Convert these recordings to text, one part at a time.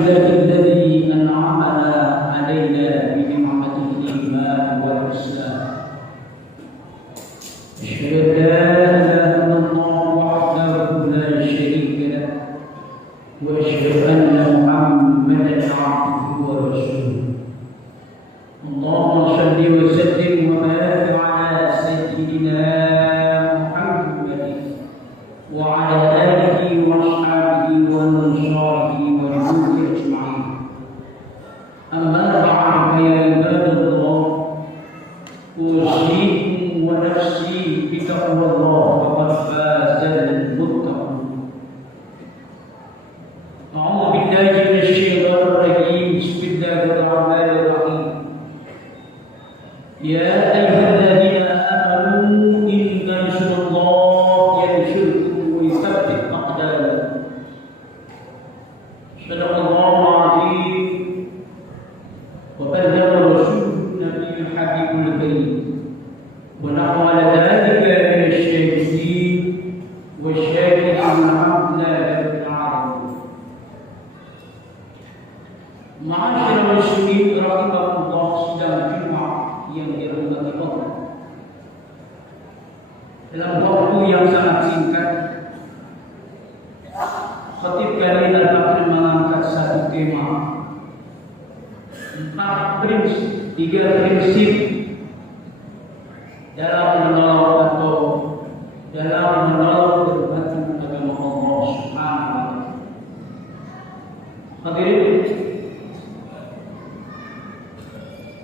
لله الذي أنعمنا علينا بنعمة الإيمان والإسلام. أشهد أن لا إله إلا الله وحده لا شريك له وأشهد أن محمدا عبده ورسوله. اللهم صل وسلم وبارك على سيدنا محمد وعلى آله وأصحابه وأنصاره والمؤمنين أجمعين. أما بعد فيا عباد الله، أوصيكم ونفسي بتقوى الله فقد فاز المتقون. أعوذ بالله من الشيطان الرجيم. بسم الله الرحمن الرحيم. يا أيها الذين آمنوا إن تنصروا الله ينصركم ويثبت أقدامكم. صدق الله العظيم وبلغ رسوله النبي الحبيب الكريم ونحن على ذلك من الشاهدين والشاكرين الحمد لله رب العالمين. Ma'asyiral muslimin rahimakumullah, sidang Jumat yang dirahmati Allah. Dalam waktu yang sangat singkat, Khatib kali ini akan mengangkat satu tema, 3 prinsip dalam menolong atau dalam menolong berbantu agama Allah Subhanahu wa Ta'ala. Hadirin,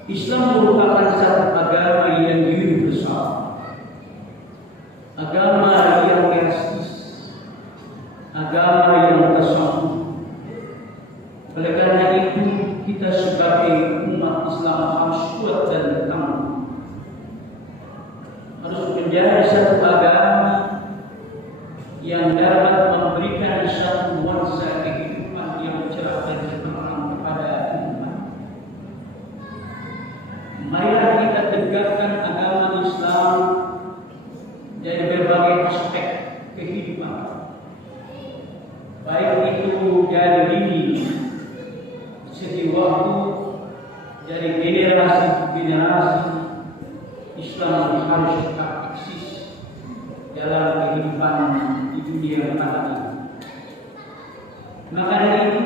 Islam merupakan satu agama yang universal, agama yang realistis, agama yang tasawuf. Oleh karena itu, kita sebagai umat Islam harus kuat dan tangguh, harus menjadi satu agama yang dapat memberikan satu nuansa kehidupan yang cerah dan cemerlang kepada umat. Marilah kita tegakkan agama Islam dari berbagai aspek kehidupan, baik itu dari dini, segi waktu, dari generasi ke generasi. Islam harus tetap eksis dalam kehidupan di dunia kali ini. Maka dari itu,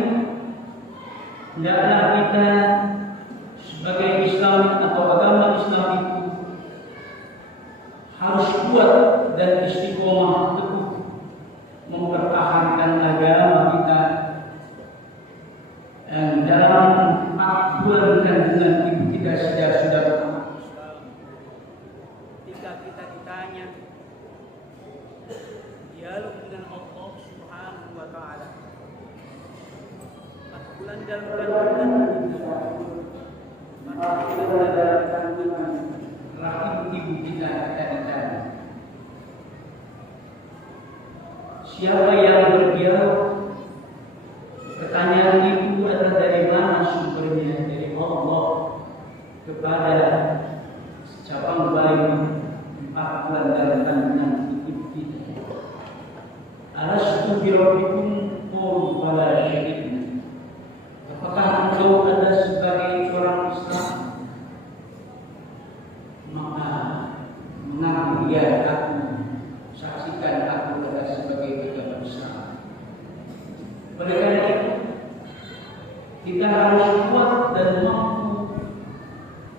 hendaklah kita sebagai Islam atau agama Islam itu harus kuat dan istiqomah teguh mempertahankan agama kita dalam 4 bulan kandungan ibu kita sudah ketika kita ditanya dialog dengan Allah Subhanahu wa Ta'ala, 4 bulan dalam kandungan rahim ibu kita ditanya. Siapa yang berdialog? Pertanyaan itu adalah dari mana sumbernya? Dari Allah kepada cabang bayi 4 bulan dalam kandungan ibu kita. Alastu birabbikum qul bala syahidna. Apakah engkau ada sebagai orang Islam? Maka mengaku ya, aku saksikan aku ada sebagai agama Islam. Oleh karena itu, kita harus kuat dan mampu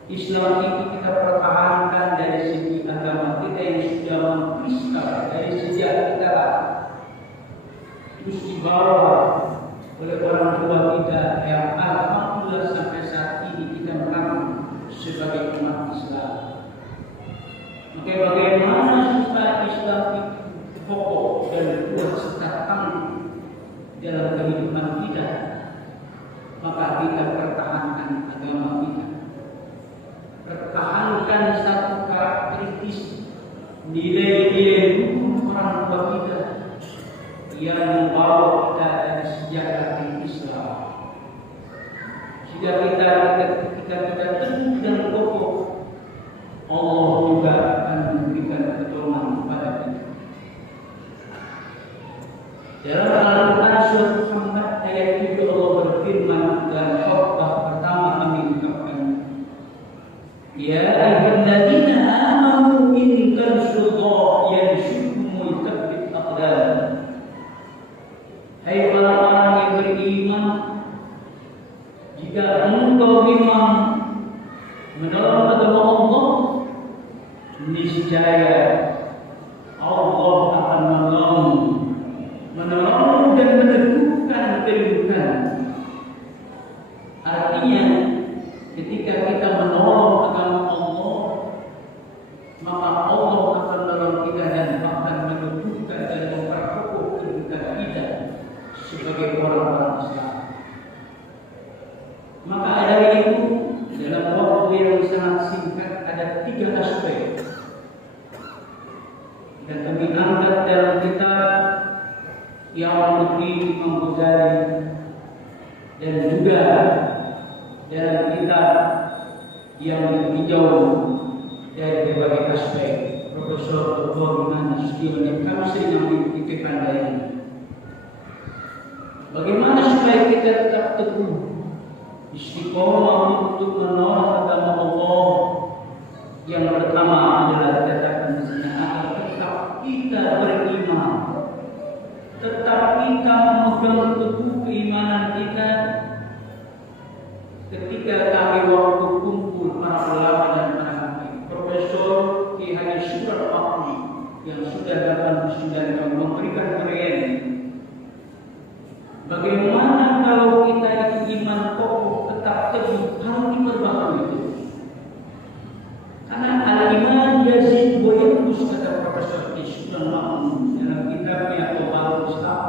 Islam itu kita pertahankan dari segi agama kita yang sudah mengkristal dari sejak kita lahir, terus dibawa oleh orang tua kita yang alhamdulillah sampai saat ini kita mengaku sebagai umat Islam. Maka bagaimana supaya Islam itu kokoh dan kuat serta tangguh dalam kehidupan kita? Maka kita pertahankan agama kita, pertahankan satu karakteristik nilai-nilai hukum orang tua kita yang membawa kita dari sejarah Islam. Jika kita teguh dan kokoh, Allah juga akan memberikan pertolongan kepada kita. Dalam Al-Quran surat Muhammad ayat 7 Allah berfirman, Jika engkau memang menolong agama Allah, niscaya Allah akan menolong dan meneguhkan kedudukan. Artinya, ketika kita menolong agama Allah, maka Allah akan menolong kita dan akan meneguhkan dan memperkokoh kedudukan kita sebagai orang-orang Islam. Maka dari itu, dalam waktu yang sangat singkat ada 3 aspek yang kami angkat dalam kitab yang diberi Imam Ghazali dan juga dalam kitab yang ditinjau dari berbagai aspek Profesor Dr. Imam Nasution yang kami sering ambil titipan dari ini. Bagaimana supaya kita tetap teguh istiqomah untuk menolong agama Allah? Yang pertama adalah dikatakan di sini agar tetap kita beriman, tetap kita memegang teguh keimanan kita. Ketika kami waktu kumpul para ulama dan para hakim, Profesor Ki Haji Surat Fakri yang sudah 89 tahun memberikan uraian, bagaimana kalau kita itu iman kokoh tetap teguh harus diperbaharui itu. Karena al-iman yazid wa yanqus, kata Profesor Islam Ma'mun dalam kitabnya Tawal Islam.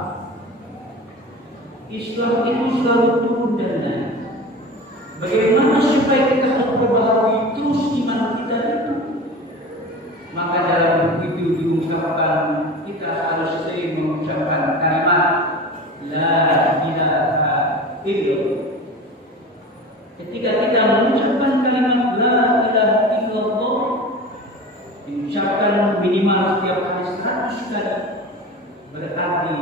Islam itu selalu turun dan naik. Bagaimana supaya kita memperbaharui terus iman kita itu? Maka dalam buku itu diungkapkan kita harus sering mengucapkan kalimat La ilaha illallah. Ketika kita mengucapkan kalimat La ilaha illallah, diucapkan minimal setiap hari 100 kali, berarti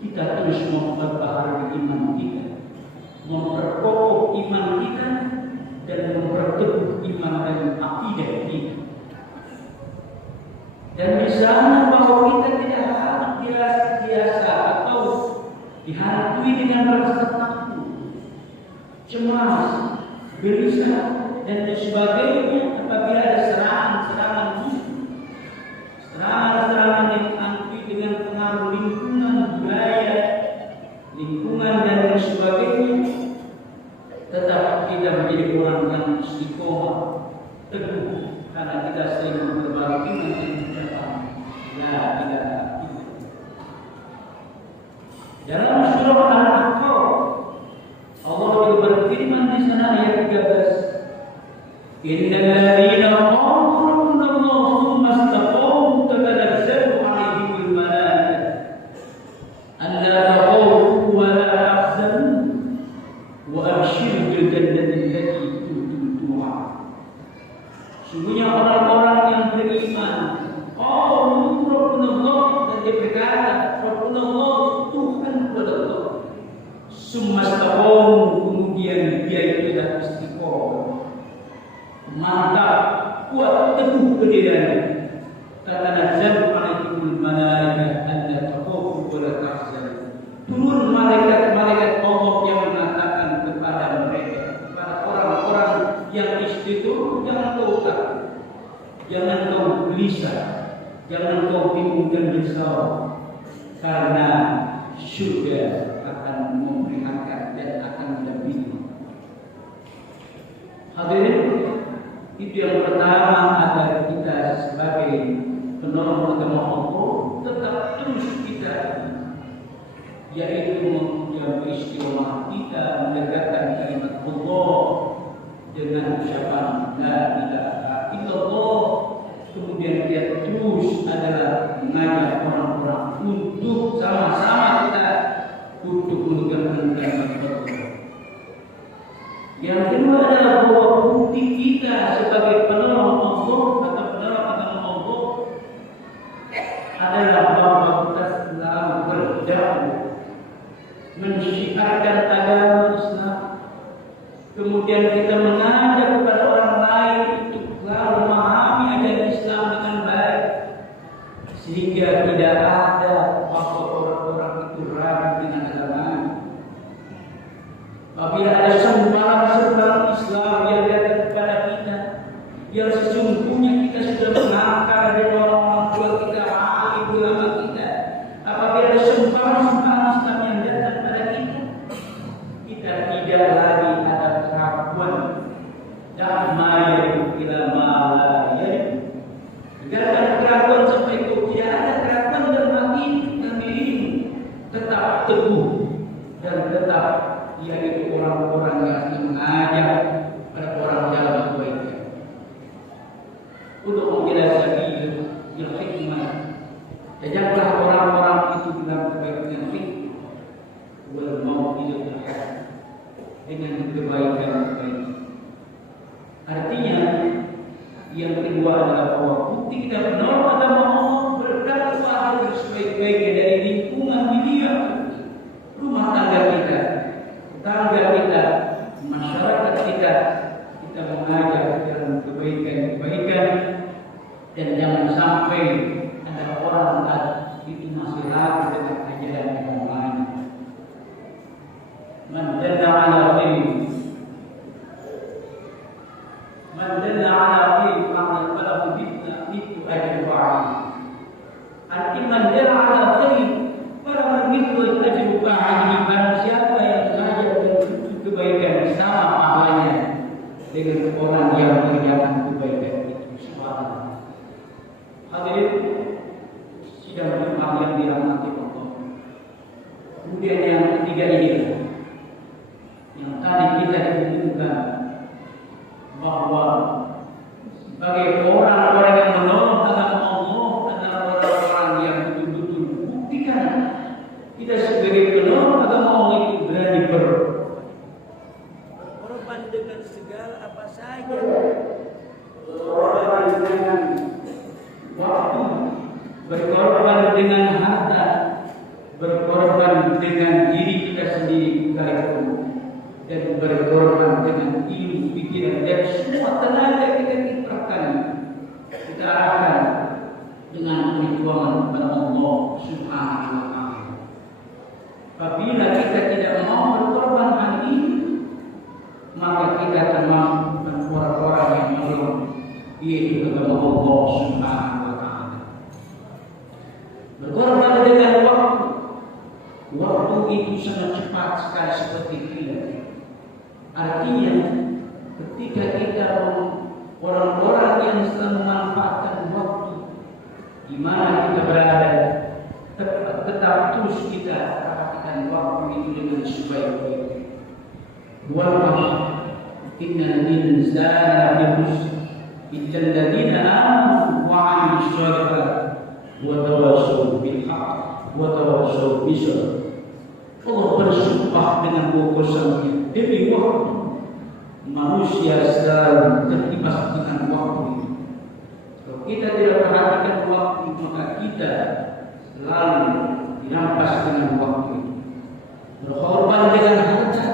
kita terus memperbaharui iman kita, memperkokoh iman kita, dan memperteguh iman dan akidah kita. Dan di sana bahwa kita tidak harus biasa atau dihantui dengan rasa takut, cemas, gelisah, dan sebagainya apabila ada serangan musuh, serangan yang dihantui dengan pengaruh lingkungan, budaya, lingkungan dan sebagainya. Tetap kita menjadi orang yang istiqomah, teguh, karena kita sering berbagi dengan ucapan La ilaha illallah. Dalam surah Al-Aqaf, Allah juga berfirman di sana ayat 13, Innal ladzina qalu rabbuna Allah tsumma istaqamu tatanazzalu 'alaihimul malaikatu alla takhafu wa la tahzanu wa abshiru bil jannati allati kuntum tu'adun. Sungguhnya orang-orang yang beriman, Rabbuna Allah, dan dia berkata Rabbuna Allah, Tuhan kepada Allah. Summa istaqamu, kemudian dia itu dah istiqomah, mantap, kuat, teguh pendiriannya. Tatanazzalu 'alaihimul malaikatu alla takhafu wa la tahzanu. Turun malaikat-malaikat Allah yang mengatakan kepada mereka, kepada orang-orang yang istiqomah, jangan kau takut, jangan kau gelisah, jangan kau bingung dan risau, karena surga akan memperlihatkan dan akan mendampingi. Hadirin, itu yang pertama agar kita sebagai penolong agama Allah tetap terus kita, yaitu menjaga istiqomah kita, menegakkan kalimat Allah dengan ucapan La ilaha illallah. Kemudian dia terus adalah mengajak orang-orang untuk sama-sama kita untuk menegakkan kalimat Allah. Yang kedua adalah bahwa bukti kita sebagai penolong Allah atau penolong agama Allah adalah bahwa kita selalu berdakwah, mensyiarkan agama Islam. Kemudian kita mengajak kepada orang lain untuk selalu memahami agama Islam dengan baik, sehingga tidak ada waktu orang-orang itu ragu dengan agama. Apabila ada sempalan-sempalan Islam yang datang kepada kita, yang sesungguhnya kita sudah mengakar dari orang tua kita, alim ulama kita, apabila ada sempalan-sempalan Islam yang datang kepada kita, kita tidak lagi ada keraguan. Da'maya ila ma'ala. Tinggalkan keraguan sampai itu tidak ada keraguan dan makin kami tetap teguh dan tetap yaitu orang-orang yang mengajak pada orang dalam kebaikan untuk menjelaskan yang hikmah. Ajaklah orang-orang itu dalam kebaikan wal mau'izatul hasanah, dengan kebaikan-kebaikan. Artinya yang kedua adalah bahwa bukti kita benar agama Allah berdakwah sebaik-baiknya dari lingkungan dunia, rumah tangga kita, tetangga kita, masyarakat kita mengajak dalam kebaikan-kebaikan, dan jangan sampai ada orang itu masih ragu dengan ajaran yang lain. Man dalla ala khairin fa'al falahu mithlu ajri fa'il. Arti man dalla ala khairin falahu mithlu ajri fa'il. Barang siapa yang mengajak dan kebaikan sama pahalanya dengan orang yang mengerjakan kebaikan itu. Subhanallah. Hadirin sidang Jumat yang dirahmati Allah. Kemudian yang ketiga ini, yang tadi kita diumumkan bahwa sebagai orang-orang yang menolong agama Allah adalah orang-orang yang betul-betul buktikan kita sebagai penolong agama Allah itu berani berkorban dengan segala apa saja, berkorban dengan waktu, berkorban dengan harta, berkorban dengan diri kita sendiri sekalipun, dan berkorban dengan ilmu, pikiran, dan semua tenaga kita kiprahkan, kita arahkan dengan perjuangan kepada Allah Subhanahu wa Ta'ala. Apabila kita tidak mau berkorban hal ini, maka kita termasuk orang-orang yang menolong yaitu kepada Allah Subhanahu wa Ta'ala. Berkorban dengan waktu itu sangat cepat sekali seperti kilat. Artinya ketika kita orang-orang yang sedang memanfaatkan waktu di mana kita berada, tetap terus kita perhatikan waktu itu dengan sebaik-baiknya. Wallahu innal insana lakhusr illa alladziina aamanu wa 'amilus shalihaati wa tawassaw bil haqq wa tawassaw bis sabr. Allah bersumpah dengan bahwasanya demi waktu manusia sedang terlibat dengan waktu itu. Kalau kita tidak perhatikan waktu, maka kita selalu dirampas dengan waktu itu. Berkorban dengan harta.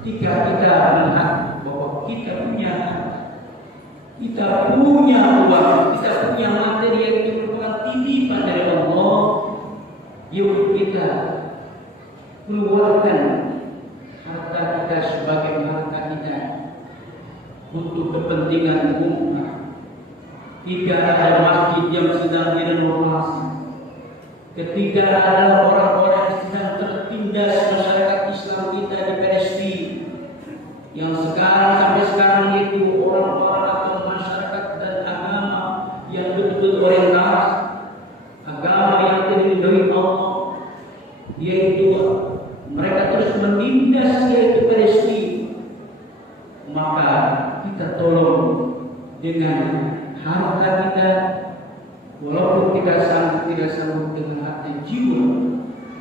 Ketika kita melihat bahwa kita punya harta, kita punya uang, kita punya materi yang itu merupakan titipan dari Allah, yuk kita keluarkan harta kita sebagai harta kita untuk kepentingan umat. Ketika ada masjid yang sedang direnovasi, ketika ada orang-orang yang sedang tertindas masyarakat Islam kita di Palestina, yang sekarang sampai sekarang itu orang-orang atau masyarakat dan agama yang betul-betul orientasi, agama yang diridhoi Allah, yaitu mereka terus menindas yaitu Palestina, maka kita tolong dengan harta kita, walaupun kita tidak sanggup dengan harta jiwa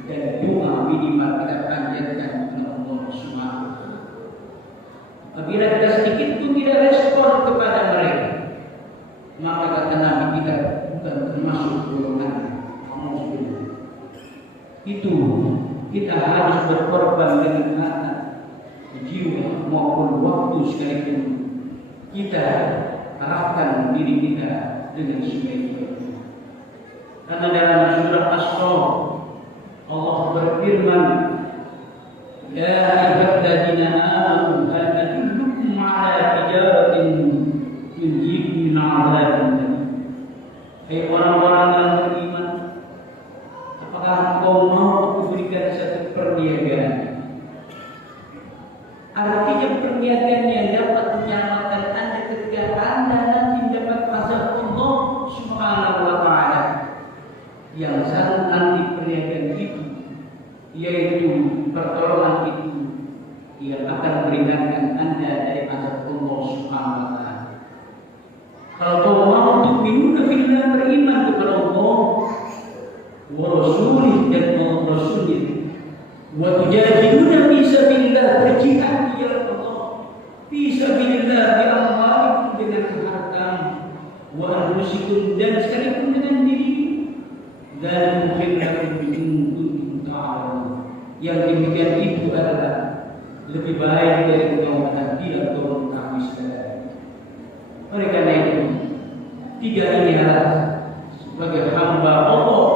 dan doa minimal kita panjatkan kepada Allah Subhanahu wa Ta'ala. Apabila kita sedikit pun tidak respon kepada mereka, maka kata Nabi kita bukan termasuk golongan Allah. Itu kita harus berkorban dengan harta, jiwa maupun waktu sekalipun. Kita arahkan diri kita dengan sebaik-baiknya. Karena dalam surah Asy-Syura Allah berfirman Ya ayyuhalladzina amanu hal adullukum ala tijaratin tunjikum min 'adzabin alim. Hai orang-orang yang beriman, apakah engkau mau aku berikan satu perniagaan? Artinya perniagaan yang dapat menyelamatkan Anda ketika Anda nanti mendapat azab Allah Subhanahu wa taala. Yang nanti perniagaan itu, yaitu pertolongan itu, yang akan meringankan Anda dari azab Allah Subhanahu wa taala. Kalau kau mau tu'minuna billah, beriman kepada Allah wa rasulih dan rasulih, wa tujahiduna fi sabilillah, berjihad di jalan Allah, fi sabilillah bi amwalikum, dengan hartamu, wa anfusikum, dan sekalipun dengan diri, dan khairun min kuntum ta'lamun. Yang demikian itu adalah lebih baik dari engkau menanti atau mengetahui sekali. Oleh karena itu, tiga ini adalah sebagai hamba Allah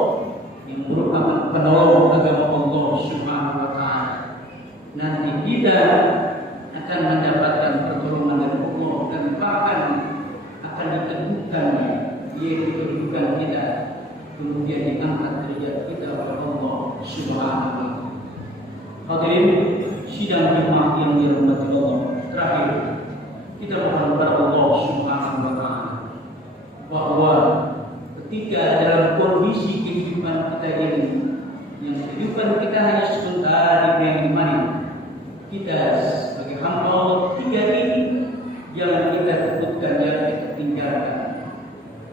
yang merupakan penolong agama Allah Subhanahu wa taala. Nanti kita akan mendapatkan pertolongan dari Allah, dan bahkan akan diteguhkan, yaitu kedudukan kita, kemudian diangkat derajat kita oleh Allah Subhanahu wa taala. Hadirin sidang Jumat yang dirahmati Allah, terakhir kita mohon kepada Allah Subhanahu wa taala bahwa ketika dalam kondisi kehidupan kita ini, yang kehidupan kita hanya sebentar yang dimana kita sebagai hamba Allah, tiga ini yang kita sebutkan, yang kita tinggalkan.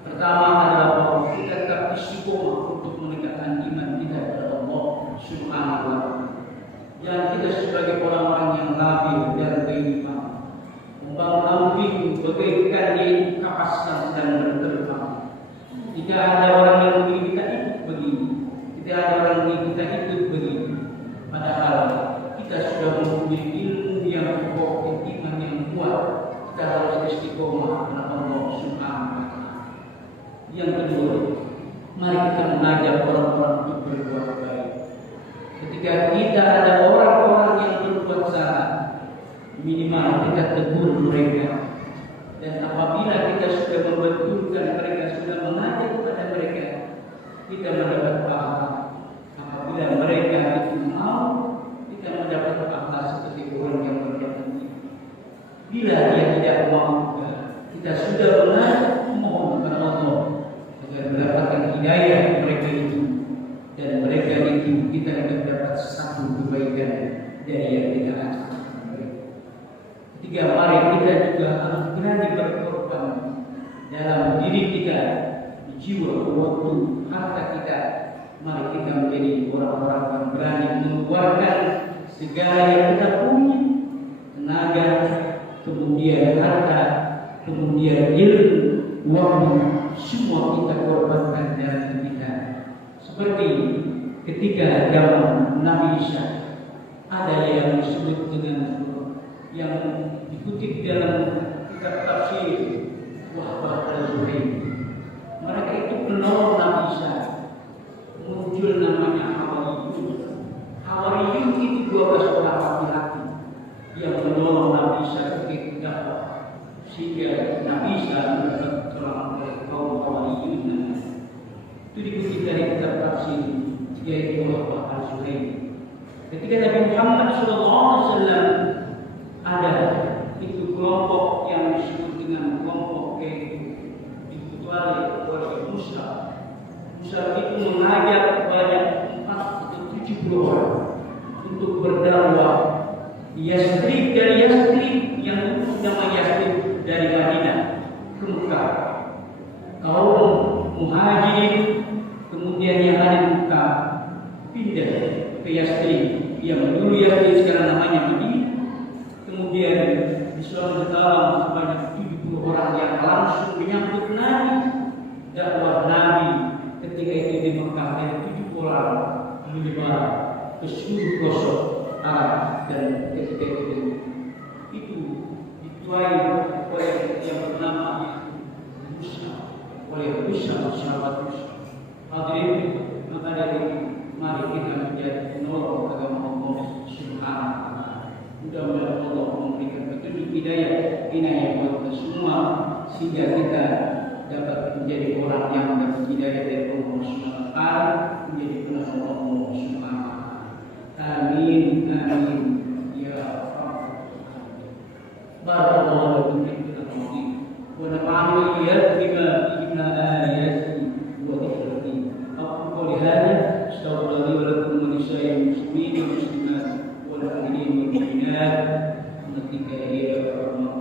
Pertama adalah bahwa kita tetap istiqomah untuk menegakkan iman kita kepada Allah Subhanahu wa taala. Dan kita sebagai orang-orang yang labil dan beriman, membangun bagaikan yaitu kapasitas dan berterbang. Tidak ada orang yang begini kita ikut begini, tidak ada orang yang kita ikut begini. Padahal kita sudah mempunyai ilmu yang kokoh, iman yang kuat. Kita harus istiqomah kepada Allah Subhanahu wa taala. Yang kedua, mari kita mengajak orang-orang untuk berbuat baik. Ketika kita ada orang-orang yang berbuat salah, minimal kita tegur mereka. Dan apabila kita sudah membetulkan mereka, sudah mengajak kepada mereka, kita mendapat pahala. Apabila mereka itu mau, kita mendapat pahala seperti orang yang berbuat. Bila dia tidak mau, kita sudah mengajak, mohon kepada Allah agar mendapatkan hidayah mereka itu, dan mereka itu kita akan dapat satu kebaikan dari yang kita ajak. Ketiga, mari kita juga harus berani berkorban dalam diri kita, jiwa, waktu, harta kita. Mari kita menjadi orang-orang yang berani mengeluarkan segala yang kita punya, tenaga, kemudian harta, kemudian ilmu, waktu, semua kita korbankan dalam kita. Seperti ketika zaman Nabi Isa, ada yang disebut dengan yang dikutip dalam kitab tafsir Wahbah al-Zuhairi. Mereka itu penolong Nabi Isa, muncul namanya Hawariyun. Hawariyun itu 12 orang laki-laki yang menolong Nabi Isa ketika dakwah, sehingga Nabi Isa mendapat pertolongan oleh kaum Hawariyun. Itu dikutip dari kitab tafsir, yaitu Wahbah al-Zuhairi. Ketika Nabi Muhammad SAW ada itu kelompok yang disebut dengan kelompok diketuai oleh Musa. Musa itu mengajak banyak 4 atau 70 orang untuk berdakwah di Yasrib, dari Yasrib yang nama Yasrib dari Madinah ke Mekah. Kaum Muhajirin kemudian yang ada di Mekah pindah ke Yasrib, yang dulu Yasrib sekarang namanya Madinah. Kemudian di Sulawesi Selatan sebanyak 70 orang yang langsung menyambut Nabi, dakwah Nabi ketika itu di Mekah, dan 70 orang menyebar ke seluruh pelosok Arab. Dan ketika itu dituai oleh yang bernama Musa, oleh Musa, sahabat Musa. Hadirin, maka dari mari kita menjadi penolong agama Allah Subhanahu Subhanahu wa Ta'ala. Mudah-mudahan Allah memberikan petunjuk hidayah buat kita semua sehingga kita dapat menjadi orang yang dapat hidayah dari Allah Subhanahu wa Ta'ala, menjadi penolong Allah Subhanahu wa Ta'ala. Amin amin ya rabbal alamin. Barakallahu lakum fil Qur'an wa nafa'ani wa iyyakum bima fihi min ayati wa dhikril. Aku qouli hadza astaghfirullahi wa lakum wa lisa'il muslimin wal muslimat wal mu'minin wal mu'minat innaka ya rahman.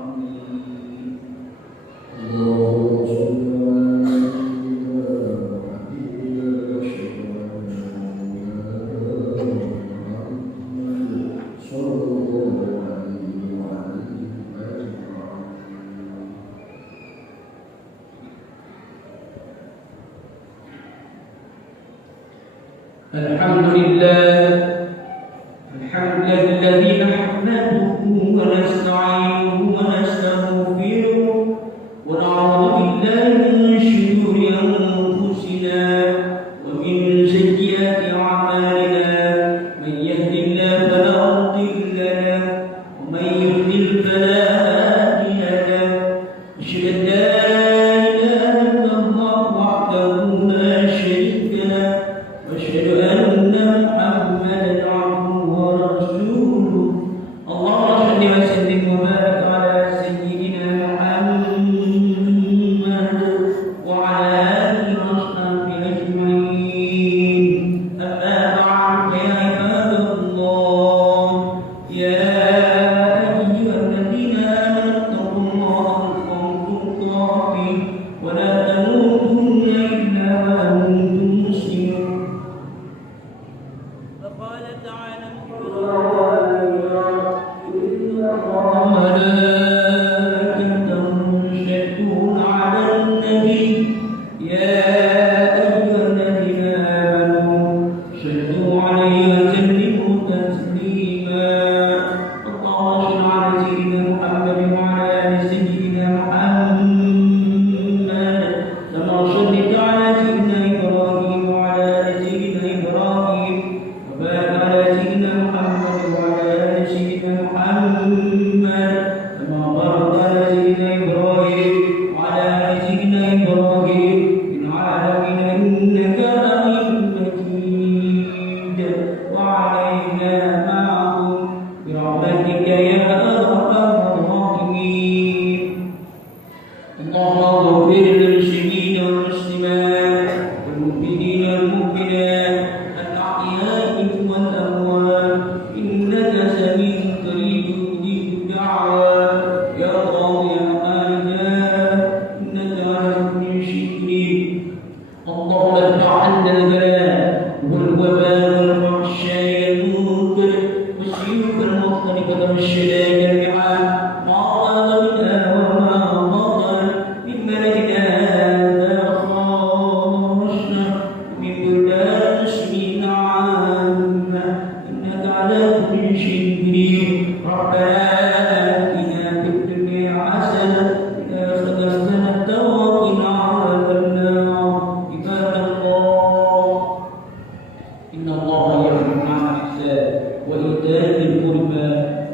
Alhamdulillah الذي نحمده ونستعينه ونستغفره ونعوذ بالله من شرور أنفسنا ومن سيئات أعمالنا من يهد الله فلا مضل له ومن يضلل فلا هادي له أشهد أن لا إله إلا الله وحده لا شريك له وأشهد أن محمدا عبده ورسوله. اللهم صل وسلم وبارك على سيدنا محمد وعلى آله وصحبه أجمعين. أما بعد فيا عباد الله يا أيها الذين آمنوا اتقوا الله حق تقاته ولا تموتن إلا وأنتم مسلمون. فقال تعالى ملائكته يصلون على النبي يا أيها الذين آمنوا صلوا عليه وسلموا تسليما. اللهم صل على سيدنا محمد وعلى آل سيدنا محمد كما صليت على سيدنا إبراهيم وعلى آل سيدنا إبراهيم وبارك على سيدنا محمد وعلى آل سيدنا محمد كما باركت على سيدنا إبراهيم وعلى آل سيدنا إبراهيم في العالمين إنك حميد مجيد. وعلينا معهم برحمتك يا أرحم الراحمين. اللهم اغفر للمسلمين والمسلمات والمؤمنين والمؤمنات الأحياء والأموات إنك سميع قريب مجيب الدعوات يا الله يا قادر إنك على كل شيء قدير. اللهم ادفع عنا البلاء والوباء والفحشاء والمنكر والسيوف المختلفة والشدائد الرعاع ما ظهر منها وما بطن من بلدنا هذا خاصة ومن بلدان المسلمين عامة إنك على كل شيء قدير. ربنا آتنا في الدنيا حسنة وفي الآخرة حسنة وقنا عذاب النار. عباد الله إن الله يأمر مع الإحسان وإيتاء ذي القربى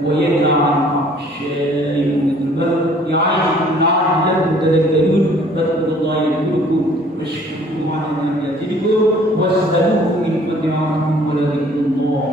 وينهى عن الفحشاء والمنكر يعظكم لعلكم تذكرون. فاذكروا الله يذكركم واشكروه على ما يزدكم واسألوه من فضل ربكم ولذكر الله